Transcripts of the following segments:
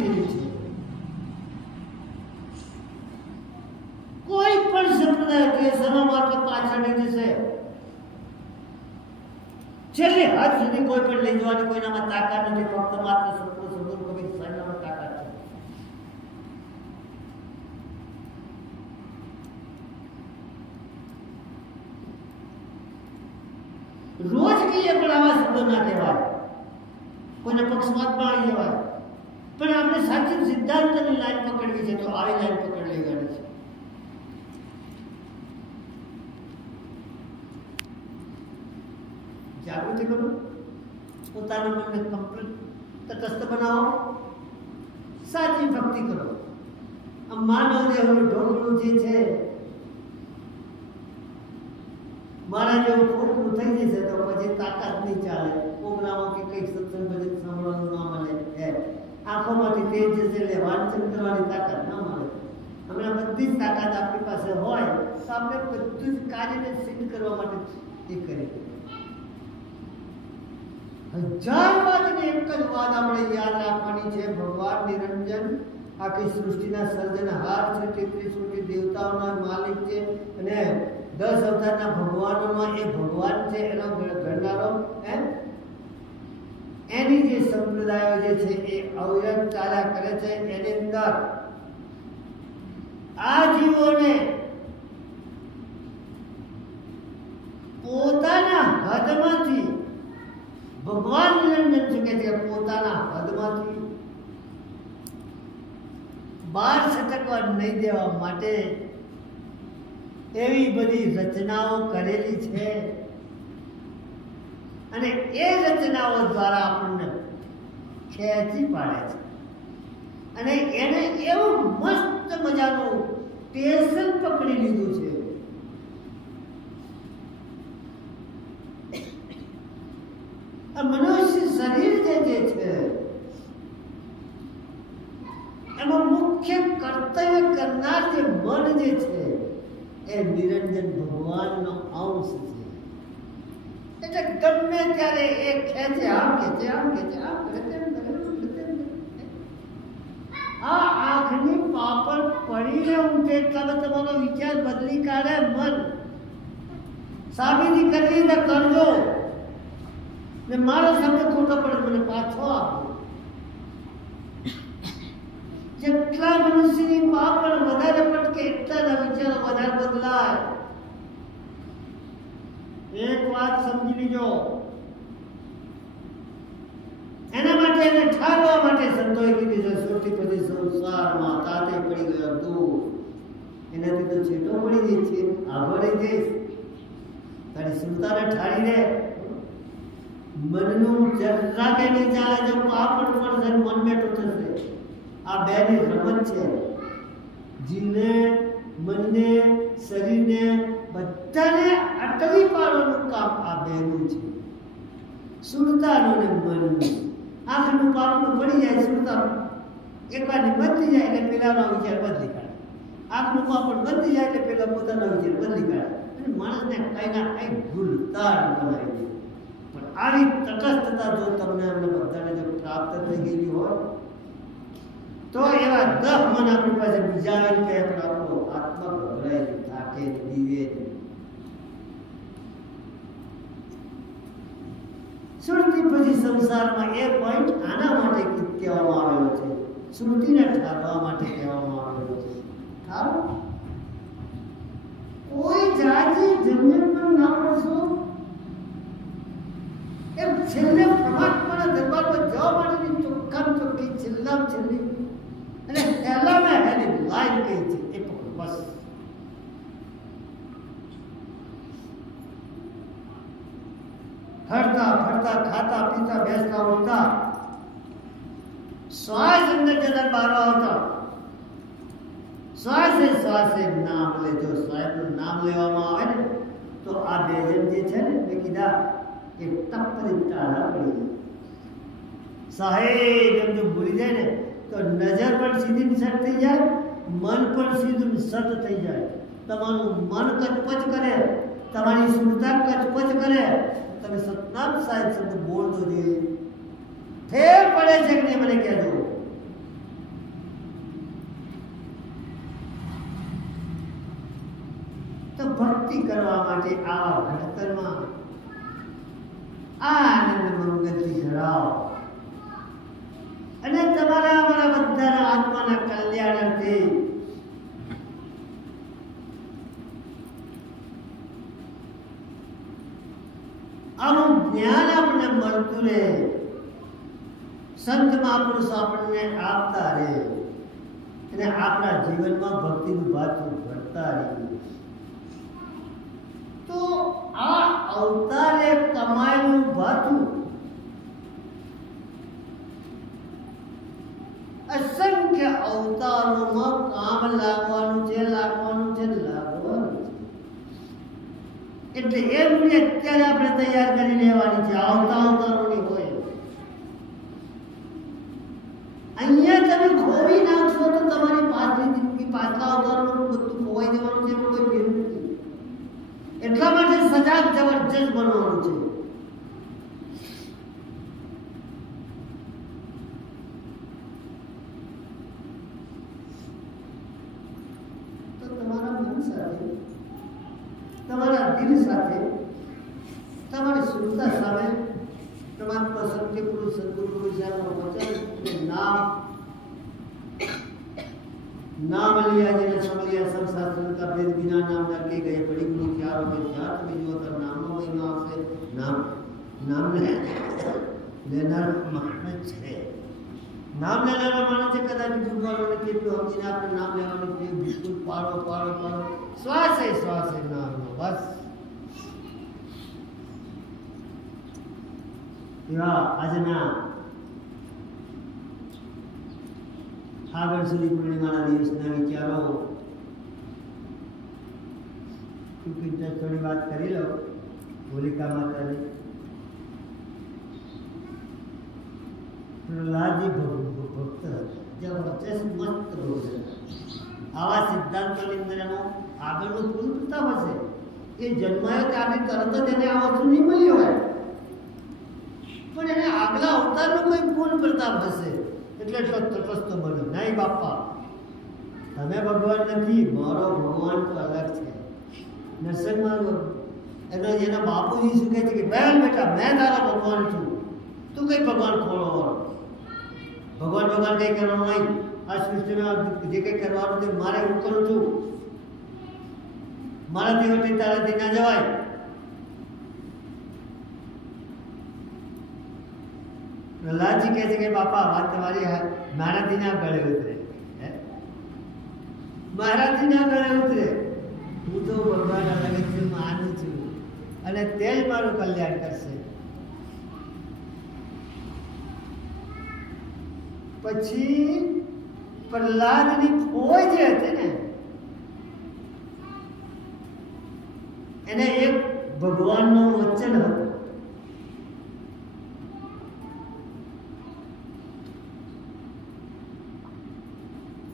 દીધેલી છે. કોઈ પણ સંપ્રદાય કે સના માર્ગ પાછળ નહીં જશે. છેલ્લે હાથ સુધી કોઈ પણ લઈ જવાની કોઈનામાં તાકાત નથી. ફક્ત માત્ર સદગુરુ કબીર સાહેબનામાં તાકાત છે. રોજ કહીએ પણ આવા શબ્દો ના કહેવાય, કોઈને પક્ષપાતમાં આવી જવાય. પણ આપણે સાચી સિદ્ધાંતની લાઈન પકડવી છે તો આવી લાઈન પકડ લેવાની છે. જાગૃતિ કરો, પોતાના મનને કમ્પ્લીટ તટસ્થ બનાવો, સાચી ભક્તિ કરો. આ માનવ દેહનું ઢોકળું જે છે મારા જેવું ખોટું થઈ જશે તો પછી તાકાત નહીં ચાલે. પ્રોગ્રામો કે કંઈક સત્સંગ ભજન સાંભળવાનું ના મળે, આંખોમાંથી તેજ જશે એટલે વાંચન કરવાની તાકાત ના મળે. હમણાં બધી જ તાકાત આપણી પાસે હોય તો આપણે બધું જ કાર્યને સિદ્ધ કરવા માટે એ કરીએ. હજાર વાતની એક જ વાત આપણે યાદ રાખવાની છે. ભગવાન નિરંજન આખી સૃષ્ટિના સર્જનહાર છે, 33 કોટી દેવતાઓના માલિક છે અને 10 અવતારના ભગવાનોનો એ ભગવાન છે, એનો ઘડનારો. એની જે સંપ્રદાયો જે છે એ અવિરત ચાલ્યા કરે છે. એની અંદર આ જીવોને પોતાના હદમાંથી ભગવાન નિરંજન શું કહે છે, પોતાના હદમાંથી બહાર છટકવા નહીં દેવા માટે એવી બધી રચનાઓ કરેલી છે અને એ રચનાઓ દ્વારા આપણને ખેંચી પાડે છે. અને એને એવું મસ્ત મજાનું સ્ટેશન પકડી લીધું છે. આ મનુષ્ય શરીર જે છે એમાં મુખ્ય કર્તવ્ય કરનાર જે મન જે છે એ નિરંજન ભગવાનનો અંશ છે. એટલે ગમે ત્યારે એ ખેંચે, આમ ખેંચે, આમ ખેંચે, આમ કરે, તેમ કરે. આ આંખની પાપડ પડીને ઉઠે એટલે તમારો વિચાર બદલી કાઢે મન. સાબિતી કરવી ને કરજો ને મારો શબ્દ ખોટો પડે મને પાછો આપો. જેટલા મનુષ્યની પાપડ વધારે પટકે એટલા વિચારો વધારે બદલાય. એક વાત સમજી લીજો, એના માટે એને ઠારવા માટે સંતોએ કીધું છે સૃષ્ટિ પછી સંસારમાં તાતે પડી ગયો તું. એનાથી તો છેટો પડી જઈ છે, આગળ જઈશ. તારી સુરતાને ઠારી દે. મનનું જરા કે નહીં ચાલે. જો પાપડ પડશે મન બેઠું થશે. આ બેની રમત છે. જીવને, મનને, શરીરને બધાને અટવી પાડવાનું કામ આ બેનું છે. સુરતાનું ને મનનું. આંખનું પાપડું પડી જાય, સુરતા એકવાર બદલી જાય એટલે પેલાનો વિચાર બદલી કાઢે. આંખનું પાપડ બદલી જાય એટલે પેલા પોતાનો વિચાર બદલી કાઢે. અને માણસને કઈ ના કઈ ભૂલતા બનાવી દે. પણ આવી તટસ્થતા જો તમને અમને બધાને જો પ્રાપ્ત થઈ ગયેલી હોય તો એવા 10 મન આપણી પાસે બીજા આવે કે આપણો આત્મા ગભરાય, થાકે, દીવે. શ્રુતિ પછી સંસારમાં એ પોઈન્ટ આના માટે કહેવામાં આવેલો છે. શ્રુતિને ઠારવા માટે કહેવામાં આવેલો છે. ઠારો કોઈ જાજી જન્મ પણ ના પડશો. એમ છેલ્લે પરમાત્માના દરબારમાં જવા માટેની ચોખ્ખામ ચોખ્ખી છેલ્લામ છેલ્લી અને પહેલામાં એની લાઈન કઈ છે એ પકડો બસ. હરતા ફરતા, ખાતા પીતા, બેસતા ઉઠતા, શ્વાસ અંદર જતા બહાર આવતા, શ્વાસે શ્વાસે નામ લેજો. સાહેબનું નામ લેવામાં આવે ને તો આ બેજન જે છે ને મેં કીધા એ ટપરી ટાળા પડી જાય. સાહેબ એમ જો ભૂલી જાય ને તો નજર પણ સીધી સટ થઈ જાય, મન પણ સીધું સટ થઈ જાય. તમારું મન કચપચ કરે, તમારી સુરતા કચપચ કરે. તમે સતનામ સાહેબ શબ્દ બોલ દો. જોઈએ ફેર પડે છે કે નહીં મને કહેજો. માટે આવા ઘડતરમાં આનંદ મંગલથી ધરાવો અને તમારા અમારા બધાના આત્માના કલ્યાણાર્થે આવું જ્ઞાન આપણને મળતું રહે, સંત મહાપુરુષ આપણને આપતા રહે અને આપણા જીવનમાં ભક્તિનું ભાથું ભરતા રહે. તો આ અવતારે કમાયેલું ભાથું અસંખ્ય અવતારોમાં કામ લાગવાનું છે, લાગવાનું છે, લાગવાનું છે. એટલે એ મૂલ્ય અત્યારે આપણે તૈયાર કરી લેવાની છે. આવતા અવતારોની હોય અહીંયા તમે ખોવી નાખશો તો તમારી પાછલી જિંદગી પાછલા અવતારોનું બધું ખોવાઈ જવાનું છે, કોઈ ભેદ નથી. એટલા માટે સજાગ જબરજસ્ત બનવાનું છે. તો તમારા મન સાથે, તમારા દિલ સાથે, તમારી સુરતા સામે તમારા પસંદગી પુરુષ સદગુરુ વિચારનું વચન અને नाम लिया जिने सब लिया सब शास्त्र का भेद बिना नाम रखे गए बड़ी गुरु चारों में जात में जो तर नामों में नाम से नाम लेना मानच है. नाम लेना मानच है. कदा भी जुगाड़ों ने કેટલું સમજીને આપણે નામ લેવાનું છે. બિલકુલ પાડો પાડો પાડો શ્વાસે નામ નો બસ. એવા આજના ફાગણ સુદી પૂર્ણિમાના દિવસના વિચારો ટૂંકી થોડી વાત કરી લો. હોલિકા માતાની પ્રહલાદજી ભક્ત જબરજસ્ત મસ્ત ભક્ત. આવા સિદ્ધાંતોની અંદર એનો આગળનો કુલ પ્રતાપ હશે. એ જન્માયો ત્યારથી તરત જ એને આ વસ્તુ નહીં મળી હોય, પણ એને આગલા અવતારનો કોઈ પૂર્ણ પ્રતાપ હશે એટલે એટલો તટસ્થ બન્યો. નહીં બાપા, તમે ભગવાન નથી, મારો ભગવાન તો અલગ છે. નરસિંહમાં એના બાપુજી શું કહે છે કે બેન બેટા મેં તારા ભગવાન છું, તું કઈ ભગવાન ખોળો. ભગવાન કંઈ કરવાનું નહીં. આ સૃષ્ટિમાં જે કંઈ કરવાનું છે મારે હું કરું છું. મારાથી વટી તારાથી ના જવાય. પ્રહલાદજી કહે છે કે બાપા વાત તમારી મારાથી ના ગળે ઉતરે, મારાથી ના ગળે ઉતરે. હું તો ભગવાન અલગથી માનું છું અને તે જ મારું કલ્યાણ કરશે. પછી પ્રહલાદની ફોજ જે હતી ને એને એક ભગવાનનું વચન હતું.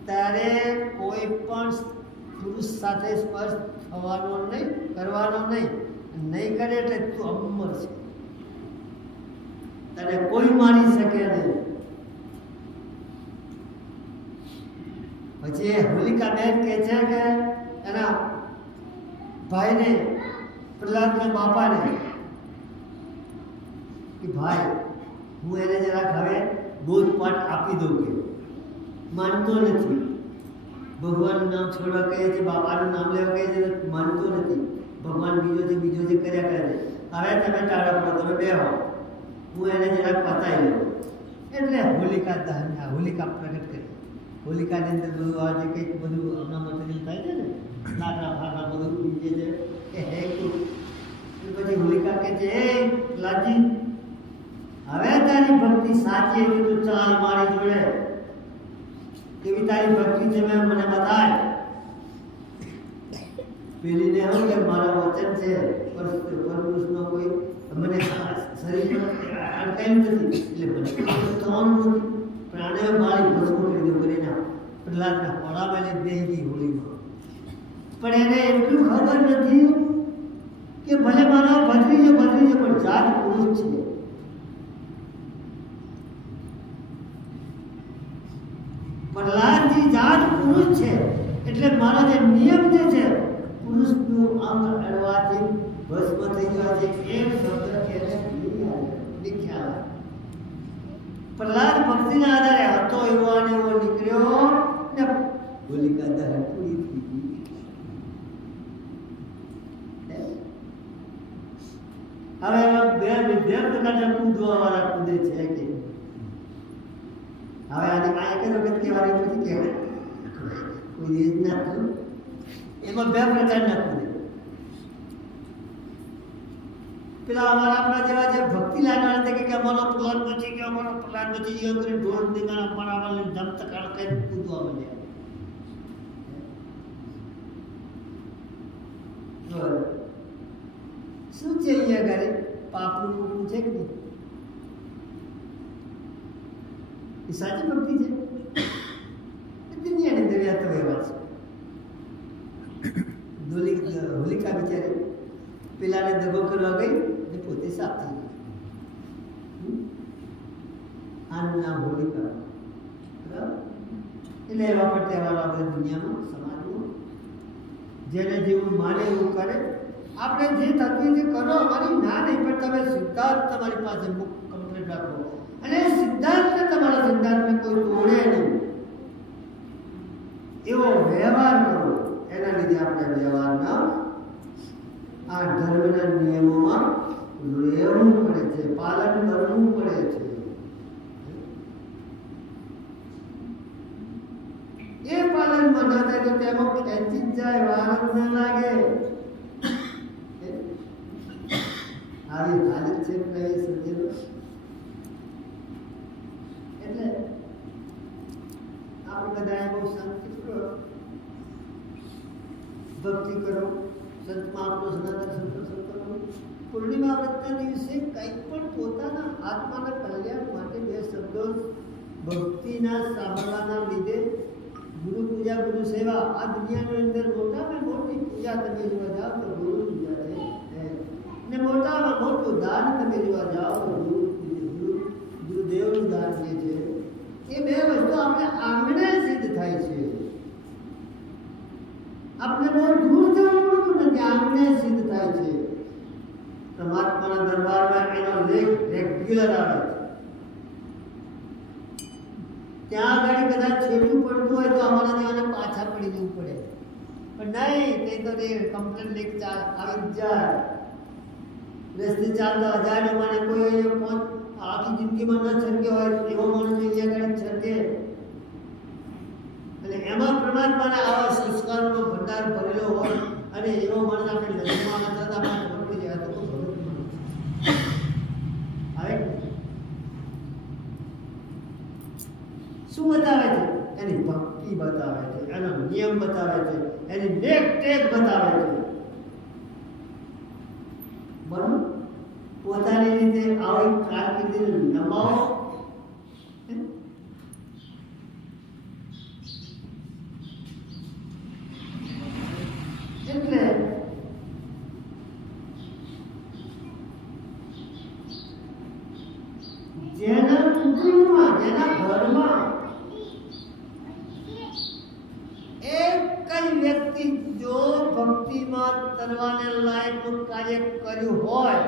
તારે કોઈ પણ પુરુષ સાથે સ્પર્શ થવાનો નહીં, કરવાનો નહીં. નહીં કરે એટલે તું અમર છે, તને કોઈ મારી શકે નહીં. પછી એ હોલિકા બેન કહે છે કે એના ભાઈને, પ્રહલાદના બાપાને, કે ભાઈ હું એને જરાક હવે બોધપાઠ આપી દઉં. કે માનતો નથી. ભગવાનનું નામ છોડવા કહે છે, બાપાનું નામ લેવા કહે છે, માનતો નથી. ભગવાન બીજો જે કર્યા કરે. હવે તમે ટાળા પડો, તમે બે હો, હું એને જરાક પતાવી લઉં. એટલે હોલિકા દહન, હોલિકા પ્રગટ કરી. હોલિકાની અંદર બધું આ જે કંઈક બધું હમણાં મટીરિયલ થાય છે ને, લાકડા ફાકડા બધું પૂજે છે કે હે તું. પછી હોલિકા કહે છે, હે લાજી, હવે તારી ભક્તિ સાચી હતી, તું ચાલ મારી જોડે. કેવી તારી ભક્તિ છે મેં મને બતાય. પેલીને એવું કે મારા વચન છે, પરપુરુષનો કોઈ મને શરીર અટકાયું નથી એટલે મને થવાનું નથી. પ્રાણે મારી ભસ્મ કરી કરીને પ્રહલાદના હોળામાં લઈ બેસી ગઈ હોળીમાં. પણ એને એટલું ખબર નથી કે ભલે મારા ભત્રીજો પણ જાત પુરુષ છે. પ્રહલાદજી જાત પુરુષ છે એટલે મારા જે નિયમ જે છે પુરુષનું અંગ અડવાથી ભસ્મ થઈ ગયો છે એમ શબ્દ એને નીકળ્યા. પ્રહલાદ ભક્તિના આધારે હતો એવો અને એવો નીકળ્યો ને હોલિકા દહન પૂરી થઈ ગઈ. હવે એમાં બે પ્રકારના કૂદવા વાળા કૂદે છે કે હવે આની આ એક જ વખત કહેવાની પછી કહેવાય કોઈ જ ના થયું. એમાં બે પ્રકારના કૂદે. પેલા અમારા આપણા જેવા જે ભક્તિ લાગવાના હતા કે અમારો પ્રહલાદ બચી ગયો, અમારો પ્રહલાદ બચી ગયો કરીને ઢોળ દીકરા અમારા વાળને ધમ તકાળ કરી કૂદવા માંડ્યા. શું છે અહીંયા ઘરે પાપનું કૂટું છે કે નહીં? એ સાચી ભક્તિ છે? દુનિયાની દરિયા તો એવા છે. હોલિકા બિચારી પેલાને દગો કરવા ગઈ અને પોતે સાફ થઈ ગઈ. આનું નામ હોલિકા. બરાબર? એટલે એવા પણ તહેવારો આપણે દુનિયામાં સમાજમાં જેને જેવું માને એવું કરે. આપણે જે થતું છે કરો, અમારી ના નહીં, પણ તમે સિદ્ધાંત તમારી પાસે કમ્પ્લીટ રાખો અને સિદ્ધાંતને તમારા સિદ્ધાંતને કોઈ તોડે નહીં એવો વ્યવહાર કરો. એના લીધે આપણે વ્યવહારના આ ધર્મના નિયમોમાં રહેવું પડે છે, પાલન કરવું પડે છે. એ પાલનમાં ના થાય તો તેમાં ખેંચી જ જાય, વાર જ ના લાગે. આવી હાલત છે પ્રવેશ સમજેલો. એટલે આપણે બધા બહુ શાંતિ કરો, ભક્તિ કરો, સંતમાં આપણો સનાતન સંતોષ કરો. પૂર્ણિમા વ્રતના દિવસે કંઈક પણ પોતાના આત્માના કલ્યાણ માટે બે શબ્દો ભક્તિના સાંભળવાના લીધે ગુરુ પૂજા, ગુરુ સેવા, આ દુનિયાની અંદર મોટામાં મોટી પૂજા તમે જોવા જાઓ તો ગુરુ પૂજા છે ને મોટામાં મોટું દાન તમે જોવા જાઓ તો ગુરુદેવનું દાન જે છે એ બે વસ્તુ આપણે આંગણે સિદ્ધ થાય છે. આપણે બહુ દૂર જવું પડતું નથી, આંગણે સિદ્ધ થાય છે. પરમાત્માના દરબારમાં એનો લેખ રેગ્યુલર આવે છે. ત્યાં આગળ કદાચ છેડું પડતું હોય તો અમારા જેવાને પાછા પડી જવું પડે, પણ નહીં, તે તો તે કમ્પ્લેટ લેખ આવી જ જાય. રસ્તે ચાલતા હજાર મને કોઈ આખી જિંદગીમાં ન છટકે હોય એવો માણસ અહીંયા આગળ છટકે. અને એમાં પરમાત્માના આવા સંસ્કારોનો ભંડાર ભરેલો હોય અને એવો માણસ આપણે નદીમાં થતા આપણે ખબર પડી જાય તો હવે શું બતાવે છે? એની ભક્તિ બતાવે છે, એનો નિયમ બતાવે છે, એની નેક ટેક બતાવે છે. બરાબર? પોતાની રીતે આવી કારકિર્દીને નમાવો. એટલે જેના કુટુંબમાં, જેના ઘરમાં એક કઈ વ્યક્તિ જો ભક્તિમાં તરવાને લાયકનું કાર્ય કર્યું હોય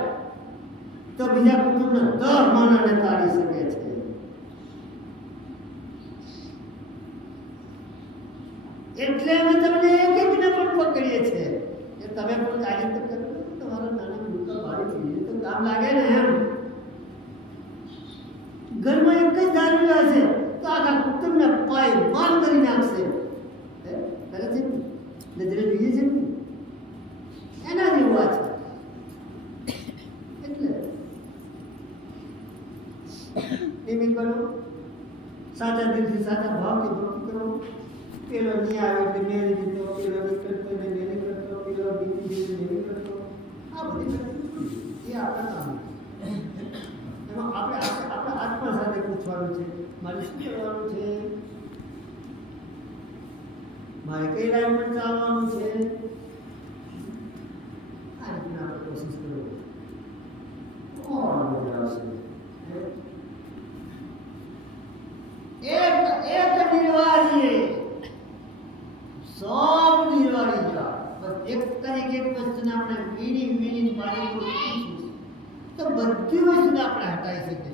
તો બીજા કુટુંબના 10 માણસને તાળી શકે છે. એટલે અમે તમને એકને પણ પકડીએ છીએ કે તમે પણ કાર્ય તો કરો, તમારા નાના મોટા ભાઈ છે તો કામ લાગે ને. એમ ઘરમાં એક જ દારૂ હશે તો આખા કુટુંબને પાય માન કરી નાખશે. કરે છે નજરે જોઈએ છે એના જેવું આ છે. એટલે એમ કરો, સાચા દિલથી સાચા ભાવથી ભક્તિ કરો. પેલો નહીં આવે એટલે મેં દીધો, પેલો નહીં કરતો ને મેં નહીં કરતો, પેલો બીજી દીધો ને નહીં કરતો. આ બધી એ આપણા કામ. એમાં આપણે આપણા આત્મા સાથે પૂછવાનું છે, મારે શું કરવાનું છે, મારે કઈ લાઈન પર ચાલવાનું છે. આ રીતના આપણે કોશિશ કરો. મજા આવશે. એક નિર્વાહી સૌ નિર્વાહી જા બસ એક વસ્તુને વસ્તુને આપણે વીણી પાણી તો બધી વસ્તુને આપણે હટાવી શકીએ